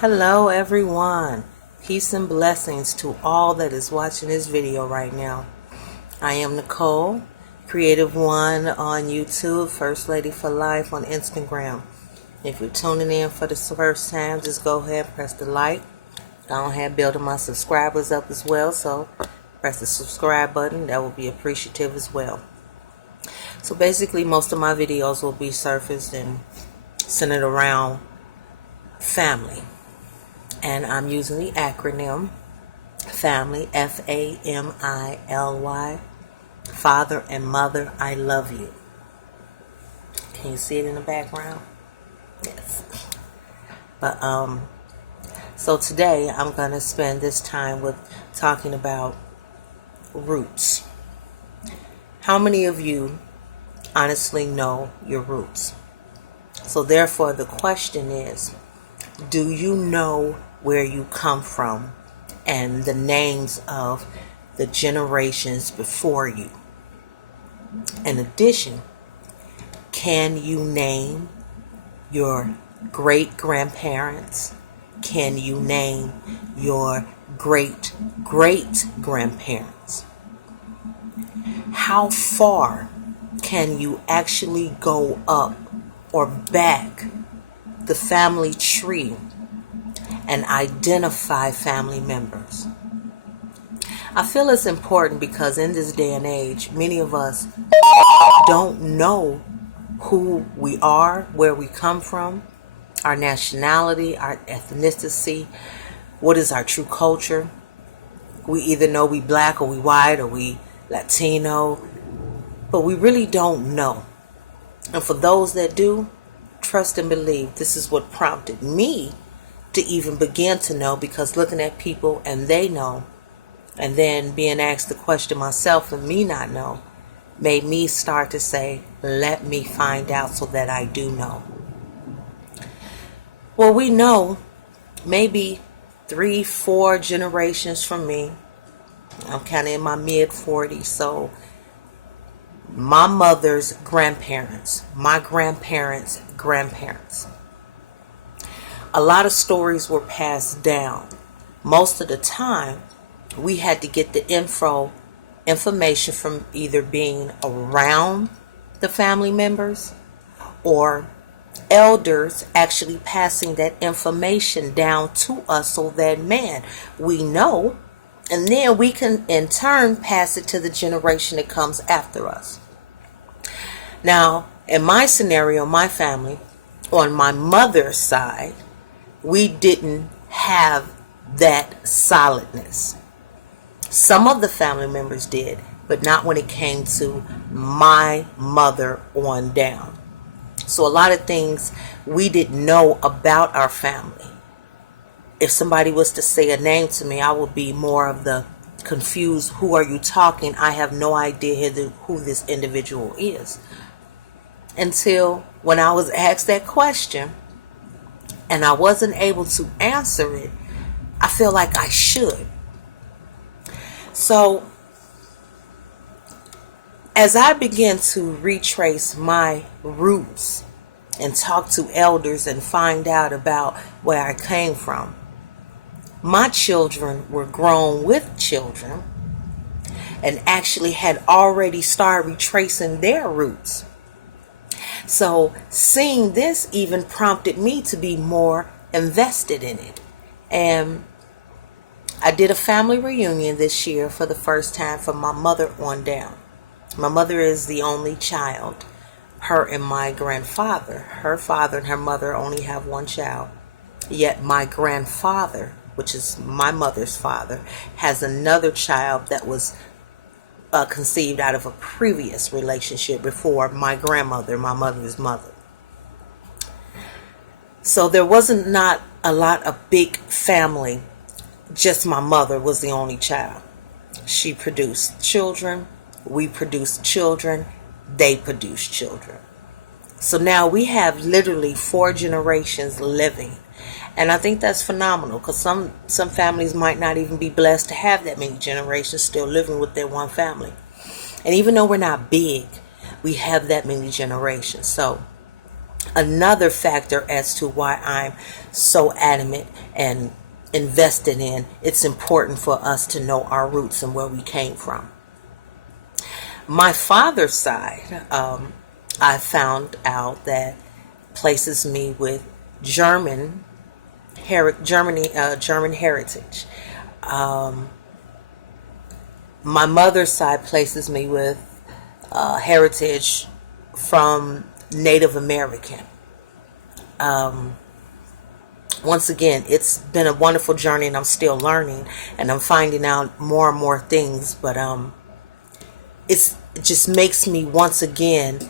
Hello everyone. Peace and blessings to all that is watching this video right now. I am Nicole, Creative One on YouTube, First Lady for Life on Instagram. If you're tuning in for the first time, just go ahead and press the like. Go ahead building my subscribers up as well, so press the subscribe button. That will be appreciative as well. So basically most of my videos will be surfaced and centered around family. And I'm using the acronym F.A.M.I.L.Y, F-A-M-I-L-Y, Father and Mother, I love you. Can you see it in the background? Yes. But so today I'm going to spend this time with talking about roots. How many of you honestly know your roots? So therefore the question is, do you know where you come from and the names of the generations before you? In addition, can you name your great-grandparents? Can you name your great-great-grandparents? How far can you actually go up or back the family tree and identify family members? I feel it's important because in this day and age, many of us don't know who we are, where we come from, our nationality, our ethnicity, what is our true culture. We either know we black or we white or we Latino, but we really don't know. And for those that do, trust and believe, this is what prompted me to even begin to know, because looking at people and they know, and then being asked the question myself and me not know, made me start to say, let me find out so that I do know. Well, we know maybe 3-4 generations from me. I'm kind of in my mid-40s, so my mother's grandparents, my grandparents' grandparents. A lot of stories were passed down. Most of the time, we had to get the information from either being around the family members or elders actually passing that information down to us so that, man, we know, and then we can in turn pass it to the generation that comes after us. Now, in my scenario, my family, on my mother's side, we didn't have that solidness. Some of the family members did, but not when it came to my mother on down. So a lot of things we didn't know about our family. If somebody was to say a name to me, I would be more of the confused, who are you talking? I have no idea who this individual is. Until when I was asked that question and I wasn't able to answer it, I feel like I should. So as I began to retrace my roots and talk to elders and find out about where I came from, my children were grown with children and actually had already started retracing their roots. So seeing this even prompted me to be more invested in it. And I did a family reunion this year for the first time for my mother on down. My mother is the only child. Her and my grandfather, her father and her mother only have one child. Yet my grandfather, which is my mother's father, has another child that was conceived out of a previous relationship before my grandmother, my mother's mother. So there wasn't not a lot of big family. Just my mother was the only child. She produced children. We produced children. They produced children. So now we have literally 4 generations living. And I think that's phenomenal, because some families might not even be blessed to have that many generations still living with their one family. And even though we're not big, we have that many generations. So another factor as to why I'm so adamant and invested in it's important for us to know our roots and where we came from. My father's side, I found out that places me with German heritage. My mother's side places me with heritage from Native American. Once again, it's been a wonderful journey, and I'm still learning, and I'm finding out more and more things. But it just makes me once again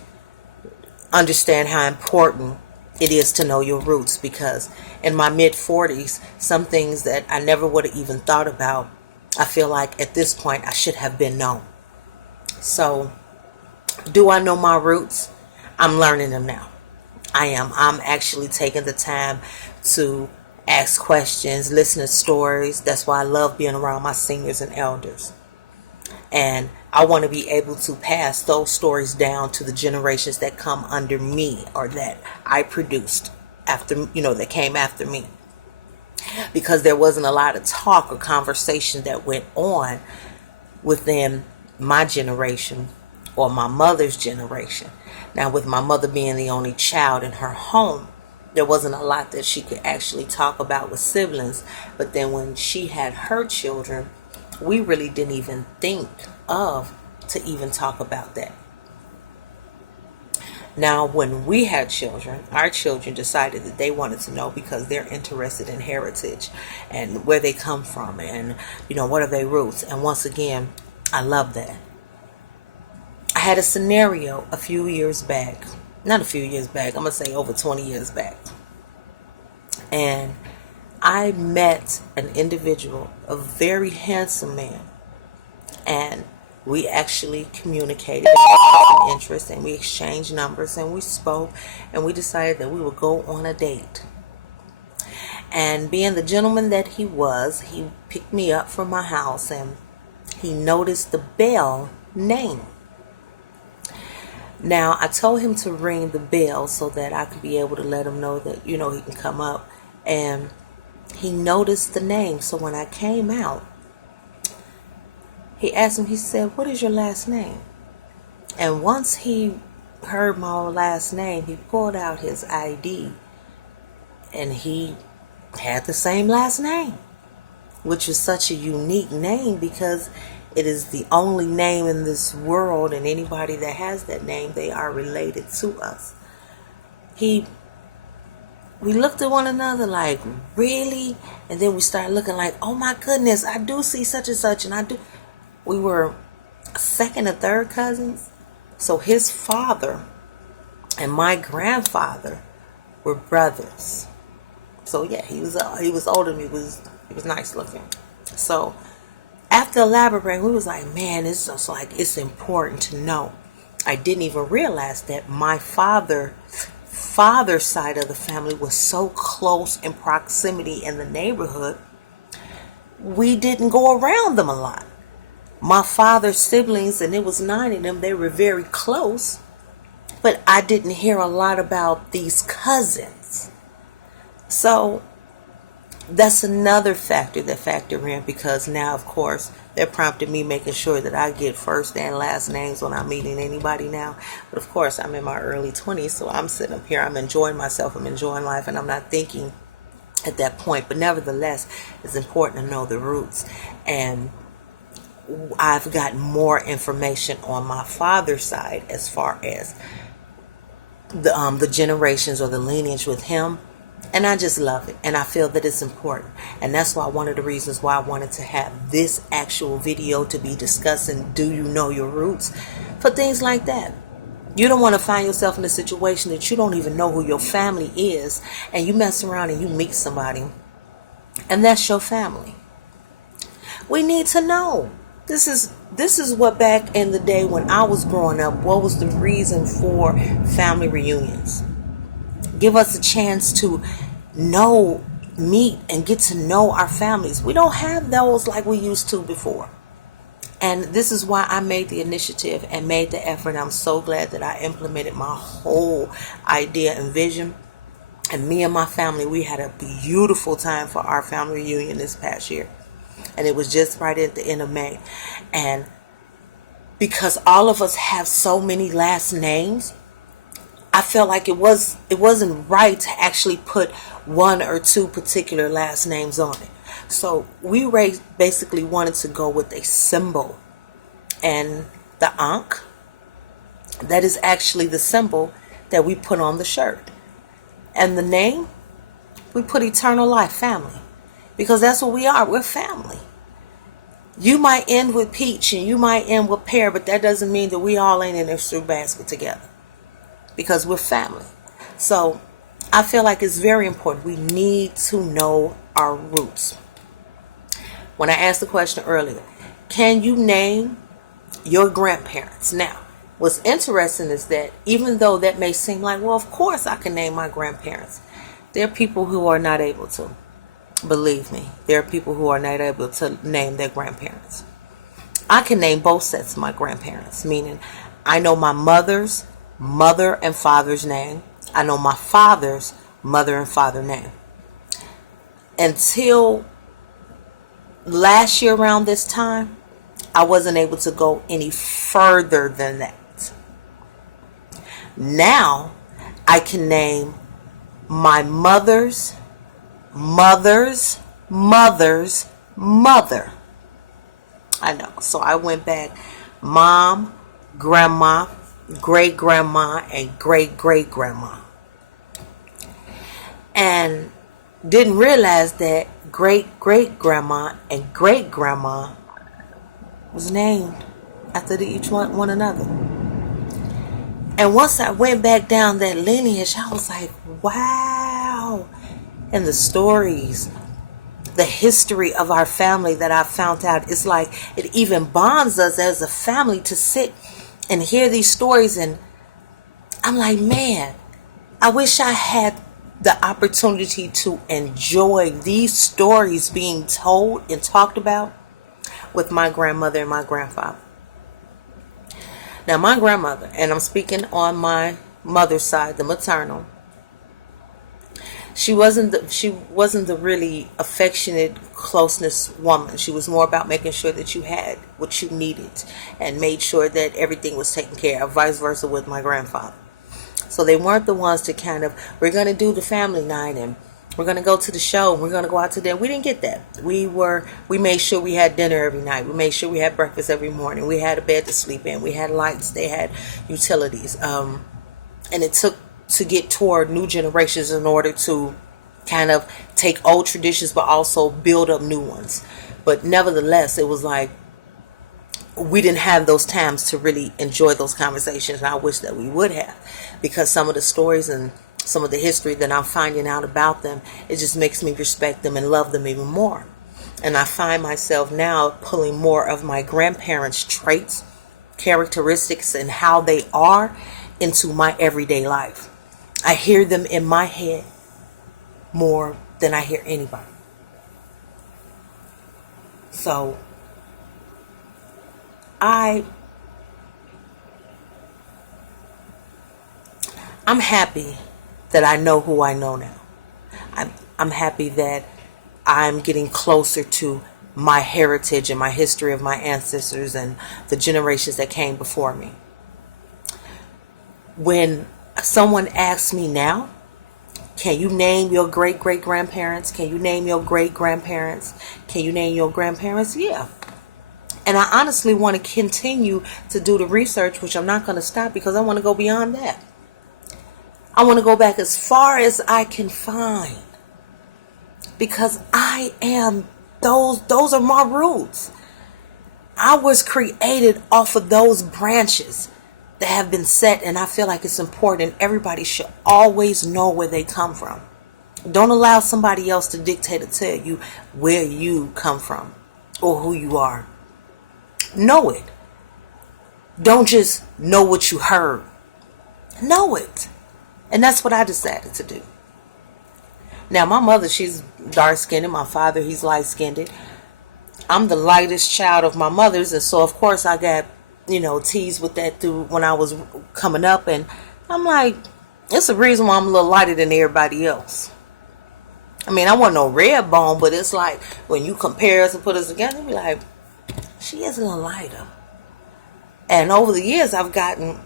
understand how important it is to know your roots, because in my mid-40s, some things that I never would have even thought about, I feel like at this point I should have been known. So, do I know my roots? I'm learning them now. I'm actually taking the time to ask questions, listen to stories. That's why I love being around my seniors and elders. And I want to be able to pass those stories down to the generations that come under me, or that I produced after, that came after me. Because there wasn't a lot of talk or conversation that went on within my generation or my mother's generation. Now, with my mother being the only child in her home, there wasn't a lot that she could actually talk about with siblings. But then when she had her children, we really didn't even think of to even talk about that. Now, when we had children, our children decided that they wanted to know, because they're interested in heritage and where they come from, and what are their roots. And once again, I love that. I had a scenario a few years back, not a few years back, I'm going to say over 20 years back. And I met an individual, a very handsome man, and we actually communicated an interest, and we exchanged numbers, and we spoke, and we decided that we would go on a date. And being the gentleman that he was, he picked me up from my house, and he noticed the bell name. Now, I told him to ring the bell so that I could be able to let him know that, he can come up. And he noticed the name. So when I came out, he asked him, he said, "What is your last name?" And once he heard my last name, he pulled out his ID, and he had the same last name, which is such a unique name, because it is the only name in this world, and anybody that has that name, they are related to us. We looked at one another like, really? And then we started looking like, oh my goodness, I do see such and such, and I do. We were second or third cousins. So his father and my grandfather were brothers. So yeah, he was older than me. He was nice looking. So after elaborating, we was like, man, it's just like, it's important to know. I didn't even realize that my father's side of the family was so close in proximity in the neighborhood. We didn't go around them a lot. My father's siblings, and it was 9 of them, they were very close, but I didn't hear a lot about these cousins. So that's another factor that factor in, because now, of course, they're prompting me making sure that I get first and last names when I'm meeting anybody now. But of course, I'm in my early 20s, so I'm sitting up here, I'm enjoying myself, I'm enjoying life, and I'm not thinking at that point. But nevertheless, it's important to know the roots. And I've got more information on my father's side as far as the generations or the lineage with him. And I just love it. And I feel that it's important. And that's why one of the reasons why I wanted to have this actual video to be discussing, do you know your roots? For things like that. You don't want to find yourself in a situation that you don't even know who your family is, and you mess around and you meet somebody, and that's your family. We need to know. This is what back in the day when I was growing up, what was the reason for family reunions? Give us a chance to meet and get to know our families. We don't have those like we used to before. And this is why I made the initiative and made the effort. I'm so glad that I implemented my whole idea and vision. And me and my family, we had a beautiful time for our family reunion this past year. And it was just right at the end of May. And because all of us have so many last names, I felt like it wasn't right to actually put one or two particular last names on it. So we basically wanted to go with a symbol. And the ankh, that is actually the symbol that we put on the shirt. And the name, we put eternal life, family. Because that's what we are. We're family. You might end with peach and you might end with pear, but that doesn't mean that we all ain't in this fruit basket together. Because we're family. So I feel like it's very important. We need to know our roots. When I asked the question earlier, can you name your grandparents? Now, what's interesting is that even though that may seem like, well, of course I can name my grandparents, there are people who are not able to. Believe me, there are people who are not able to name their grandparents. I can name both sets of my grandparents, meaning I know my mother's mother and father's name. I know my father's mother and father name. Until last year around this time, I wasn't able to go any further than that. Now, I can name my mother's mother's mother's mother. I know. So I went back mom, grandma, great grandma, and great great grandma. And didn't realize that great great grandma and great grandma was named after each one another. And once I went back down that lineage, I was like, wow. And the stories, the history of our family that I found out, it's like it even bonds us as a family to sit and hear these stories. And I'm like, man, I wish I had the opportunity to enjoy these stories being told and talked about with my grandmother and my grandfather. Now, my grandmother, and I'm speaking on my mother's side, the maternal, she wasn't the really affectionate closeness woman. She was more about making sure that you had what you needed and made sure that everything was taken care of, vice versa with my grandfather. So they weren't the ones to kind of, we're going to do the family night and we're going to go to the show and we're going to go out to dinner. We didn't get that. We made sure we had dinner every night. We made sure we had breakfast every morning. We had a bed to sleep in. We had lights. They had utilities. And it took to get toward new generations in order to kind of take old traditions but also build up new ones. But nevertheless, it was like we didn't have those times to really enjoy those conversations, and I wish that we would have, because some of the stories and some of the history that I'm finding out about them, it just makes me respect them and love them even more. And I find myself now pulling more of my grandparents' traits, characteristics, and how they are into my everyday life. I hear them in my head more than I hear anybody. So I'm happy that I know who I know now. I'm happy that I'm getting closer to my heritage and my history of my ancestors and the generations that came before me. When someone asks me now, can you name your great-great-grandparents? Can you name your great-grandparents? Can you name your grandparents? Yeah. And I honestly want to continue to do the research, which I'm not going to stop because I want to go beyond that. I want to go back as far as I can find, because I am those are my roots. I was created off of those branches that have been set, and I feel like it's important. Everybody should always know where they come from. Don't allow somebody else to dictate or tell you where you come from or who you are. Know it. Don't just know what you heard. Know it. And that's what I decided to do. Now, my mother, she's dark-skinned. My father, he's light-skinned. I'm the lightest child of my mother's, and so of course I got, teased with that through when I was coming up, and I'm like, it's the reason why I'm a little lighter than everybody else. I mean, I wasn't no red bone, but it's like when you compare us and put us together, you be like, she is a little lighter. And over the years, I've gotten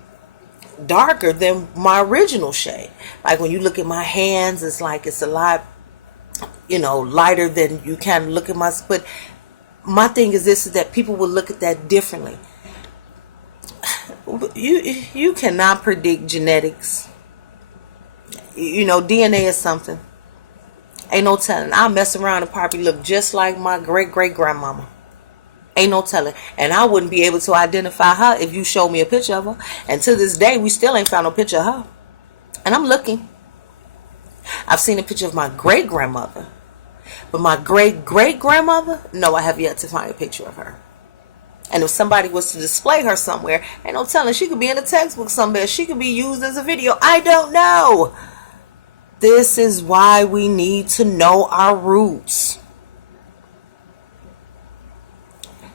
darker than my original shade. Like when you look at my hands, it's like it's a lot, lighter than you can look at my. But my thing is this: is that people will look at that differently. You cannot predict genetics. DNA is something. Ain't no telling. I'll mess around and probably look just like my great-great-grandmama. Ain't no telling. And I wouldn't be able to identify her if you showed me a picture of her. And to this day, we still ain't found no picture of her. And I'm looking. I've seen a picture of my great-grandmother. But my great-great-grandmother, no, I have yet to find a picture of her. And if somebody was to display her somewhere, ain't no telling. She could be in a textbook somewhere. She could be used as a video. I don't know. This is why we need to know our roots.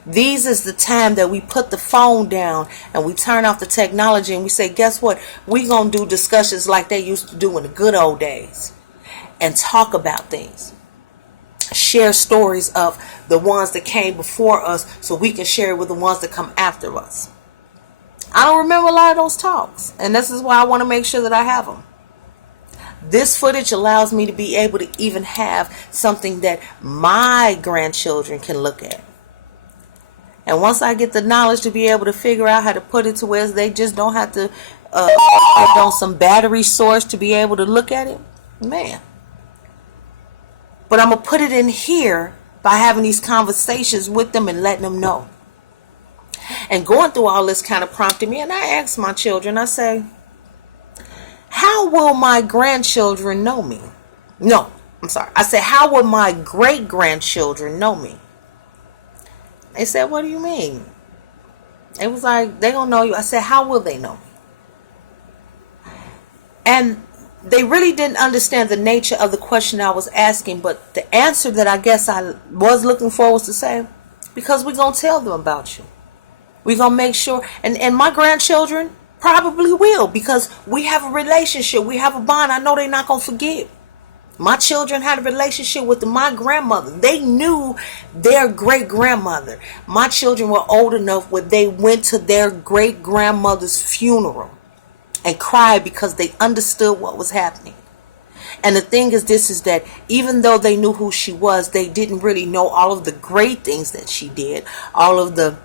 These is the time that we put the phone down and we turn off the technology and we say, guess what? We gonna do discussions like they used to do in the good old days and talk about things. Share stories of the ones that came before us so we can share it with the ones that come after us. I don't remember a lot of those talks, and this is why I want to make sure that I have them. This footage allows me to be able to even have something that my grandchildren can look at. And once I get the knowledge to be able to figure out how to put it to where they just don't have to put on some battery source to be able to look at it, man. But I'm going to put it in here by having these conversations with them and letting them know. And going through all this kind of prompted me, and I asked my children, I say, how will my grandchildren know me? No, I'm sorry. I said, how will my great-grandchildren know me? They said, what do you mean? It was like, they don't know you. I said, how will they know me? And they really didn't understand the nature of the question I was asking, but the answer that I guess I was looking for was to say, because we're going to tell them about you. We're going to make sure, and my grandchildren probably will, because we have a relationship. We have a bond. I know they're not going to forget. My children had a relationship with my grandmother. They knew their great-grandmother. My children were old enough where they went to their great-grandmother's funeral and cried because they understood what was happening. And the thing is this, is that even though they knew who she was, they didn't really know all of the great things that she did, all of the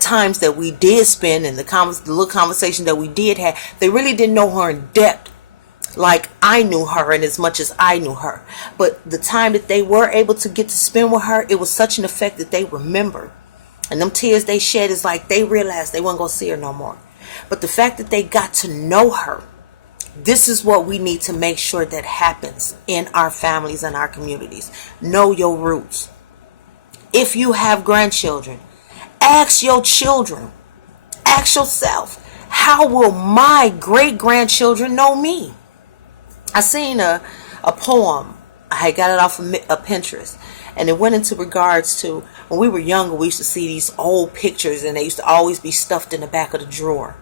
times that we did spend and the little conversation that we did have. They really didn't know her in depth like I knew her and as much as I knew her. But the time that they were able to get to spend with her, it was such an effect that they remember. And them tears they shed is like they realized they weren't going to see her no more. But the fact that they got to know her, this is what we need to make sure that happens in our families and our communities. Know your roots. If you have grandchildren, ask your children, ask yourself, how will my great-grandchildren know me? I seen a poem. I got it off of Pinterest. And it went into regards to when we were younger, we used to see these old pictures and they used to always be stuffed in the back of the drawer.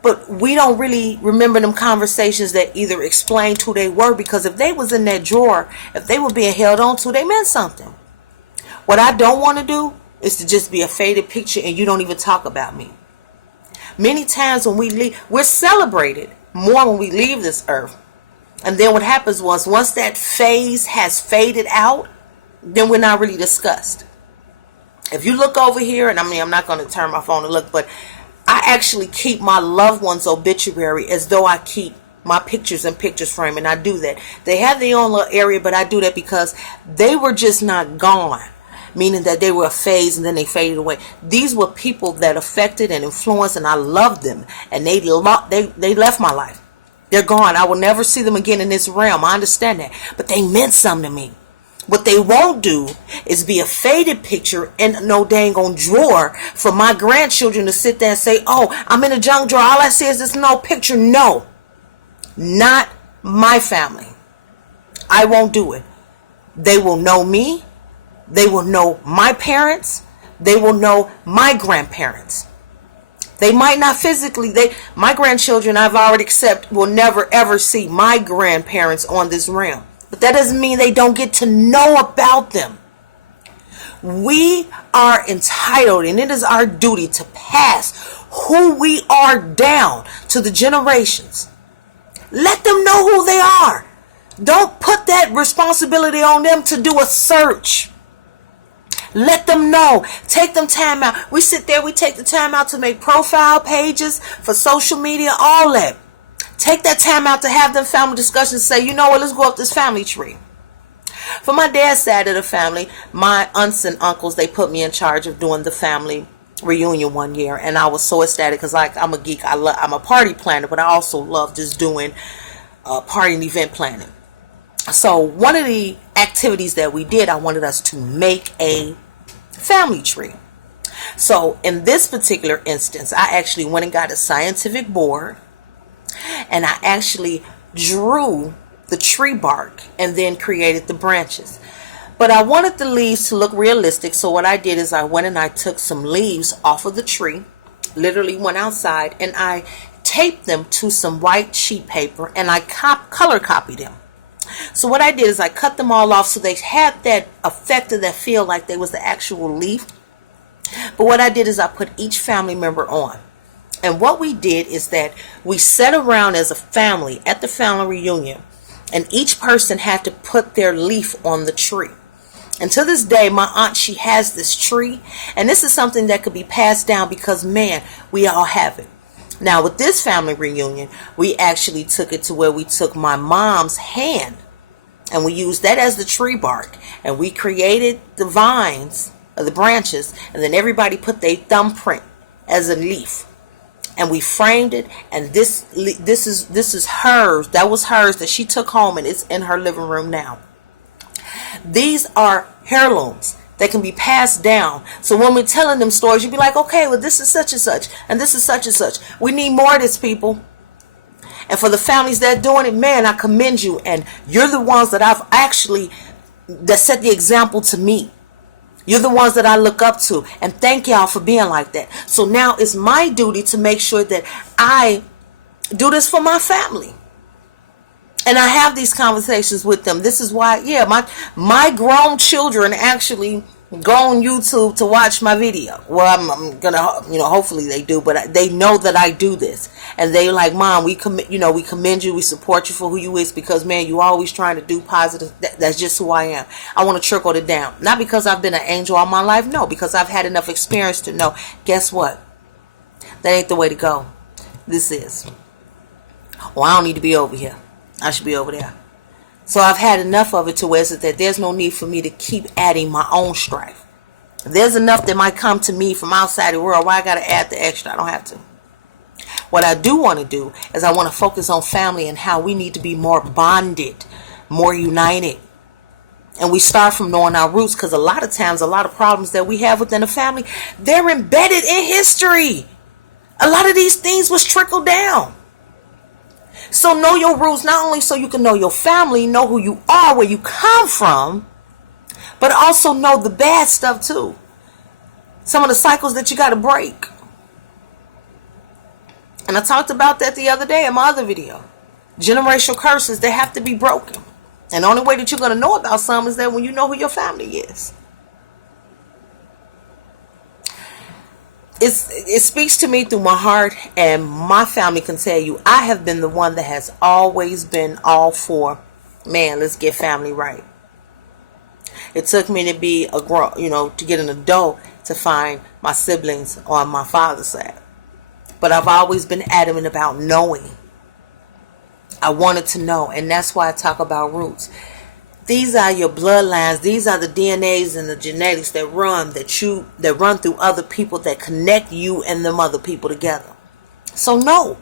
But we don't really remember them conversations that either explained who they were, because if they was in that drawer, if they were being held on to, they meant something. What I don't want to do is to just be a faded picture and you don't even talk about me. Many times when we leave, we're celebrated more when we leave this earth. And then what happens was, once that phase has faded out, then we're not really discussed. If you look over here, and I mean, I'm not going to turn my phone to look, but I actually keep my loved one's obituary as though I keep my pictures in pictures frame, and I do that. They have their own little area, but I do that because they were just not gone, meaning that they were a phase and then they faded away. These were people that affected and influenced, and I loved them, and they left my life. They're gone. I will never see them again in this realm. I understand that, but they meant something to me. What they won't do is be a faded picture in no dang on drawer for my grandchildren to sit there and say, oh, I'm in a junk drawer. All I see is this no picture. No, not my family. I won't do it. They will know me. They will know my parents. They will know my grandparents. They might not physically, my grandchildren I've already accepted will never ever see my grandparents on this realm. But that doesn't mean they don't get to know about them. We are entitled, and it is our duty to pass who we are down to the generations. Let them know who they are. Don't put that responsibility on them to do a search. Let them know. Take them time out. We sit there, we take the time out to make profile pages for social media, all that. Take that time out to have them family discussions. Say, you know what, let's go up this family tree. For my dad's side of the family, my aunts and uncles, they put me in charge of doing the family reunion one year. And I was so ecstatic because I'm a geek. I'm a party planner, but I also love just doing party and event planning. So one of the activities that we did, I wanted us to make a family tree. So in this particular instance, I actually went and got a scientific board, and I actually drew the tree bark and then created the branches. But I wanted the leaves to look realistic, so what I did is I went and I took some leaves off of the tree, literally went outside, and I taped them to some white sheet paper, and I color copied them. So what I did is I cut them all off so they had that effect of that feel like they was the actual leaf. But what I did is I put each family member on. And what we did is that we sat around as a family at the family reunion, and each person had to put their leaf on the tree. And to this day, my aunt, she has this tree, and this is something that could be passed down because, man, we all have it. Now, with this family reunion, we actually took it to where we took my mom's hand and we used that as the tree bark, and we created the vines or the branches, and then everybody put their thumbprint as a leaf, and we framed it. And this is hers. That was hers that she took home, and it's in her living room now. These are heirlooms that can be passed down. So when we're telling them stories, you'd be like, okay, well, this is such and such, and this is such and such. We need more of this, people. And for the families that are doing it, man, I commend you. And you're the ones that that set the example to me. You're the ones that I look up to. And thank y'all for being like that. So now it's my duty to make sure that I do this for my family. And I have these conversations with them. This is why, yeah, my grown children actually go on YouTube to watch my video. Well, I'm gonna, hopefully they do, but they know that I do this, and they like, Mom, we commend you, we support you for who you is, because, man, you always trying to do positive. That's just who I am. I want to trickle it down, not because I've been an angel all my life, no, because I've had enough experience to know. Guess what? That ain't the way to go. This is. Well, I don't need to be over here. I should be over there. So I've had enough of it to where that there's no need for me to keep adding my own strife. If there's enough that might come to me from outside the world, why I got to add the extra? I don't have to. What I do want to do is I want to focus on family and how we need to be more bonded, more united. And we start from knowing our roots, because a lot of times, a lot of problems that we have within a family, they're embedded in history. A lot of these things was trickled down. So know your roots, not only so you can know your family, know who you are, where you come from, but also know the bad stuff too. Some of the cycles that you got to break. And I talked about that the other day in my other video. Generational curses, they have to be broken. And the only way that you're going to know about some is that when you know who your family is. It speaks to me through my heart, and my family can tell you I have been the one that has always been all for, man, let's get family right. It took me to be to get an adult to find my siblings on my father's side. But I've always been adamant about knowing. I wanted to know, and that's why I talk about roots. These are your bloodlines. These are the DNAs and the genetics that run through other people, that connect you and them other people together. So no.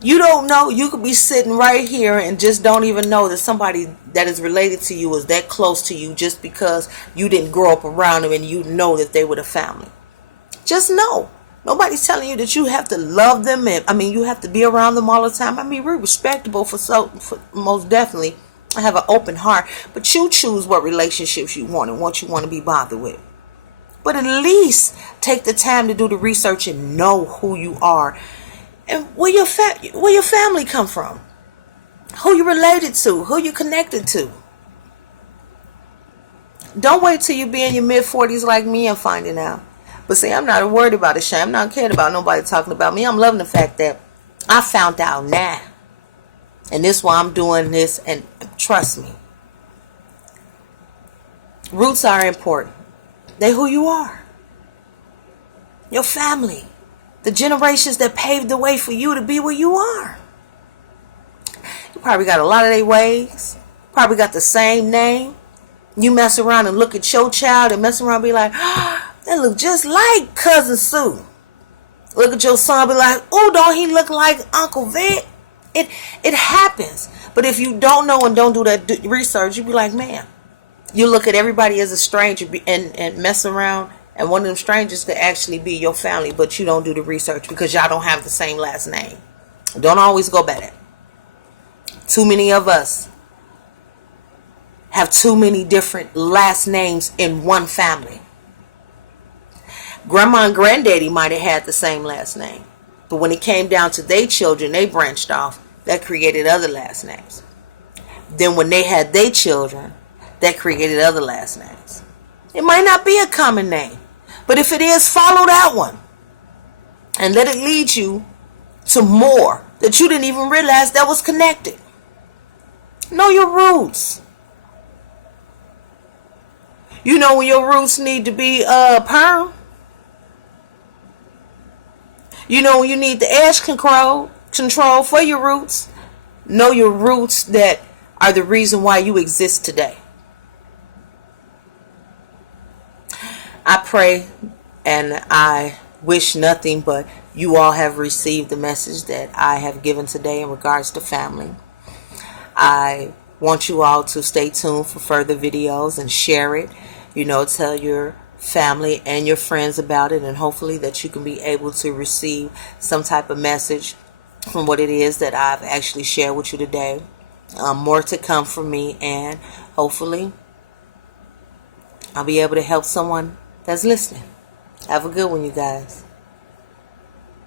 You don't know. You could be sitting right here and just don't even know that somebody that is related to you is that close to you, just because you didn't grow up around them and you know that they were the family. Just know. Nobody's telling you that you have to love them, and you have to be around them all the time. We're respectable for most definitely. have an open heart, but you choose what relationships you want and what you want to be bothered with. But at least take the time to do the research and know who you are and where your family come from, who you related to, who you connected to. Don't wait till you be in your mid-40s like me and finding out. But see, I'm not worried about a shame. I'm not caring about nobody talking about me. I'm loving the fact that I found out now. And this is why I'm doing this. And trust me, roots are important. They who you are. Your family. The generations that paved the way for you to be where you are. You probably got a lot of their ways. Probably got the same name. You mess around and look at your child and mess around and be like, oh, that look just like Cousin Sue. Look at your son and be like, oh, don't he look like Uncle Vic? It happens. But if you don't know and don't do that research, you be like, man, you look at everybody as a stranger and mess around, and one of them strangers could actually be your family, but you don't do the research because y'all don't have the same last name. Don't always go by that. Too many of us have too many different last names in one family. Grandma and granddaddy might have had the same last name, but when it came down to their children, they branched off. That created other last names. Then when they had their children, that created other last names. It might not be a common name, but if it is, follow that one and let it lead you to more that you didn't even realize that was connected. Know your roots. You know when your roots need to be perm. You know when you need the edge control for your roots. Know your roots that are the reason why you exist today. I pray and I wish nothing but you all have received the message that I have given today in regards to family. I want you all to stay tuned for further videos and share it. Tell your family and your friends about it, and hopefully that you can be able to receive some type of message from what it is that I've actually shared with you today. More to come from me, and hopefully I'll be able to help someone that's listening. Have a good one, you guys.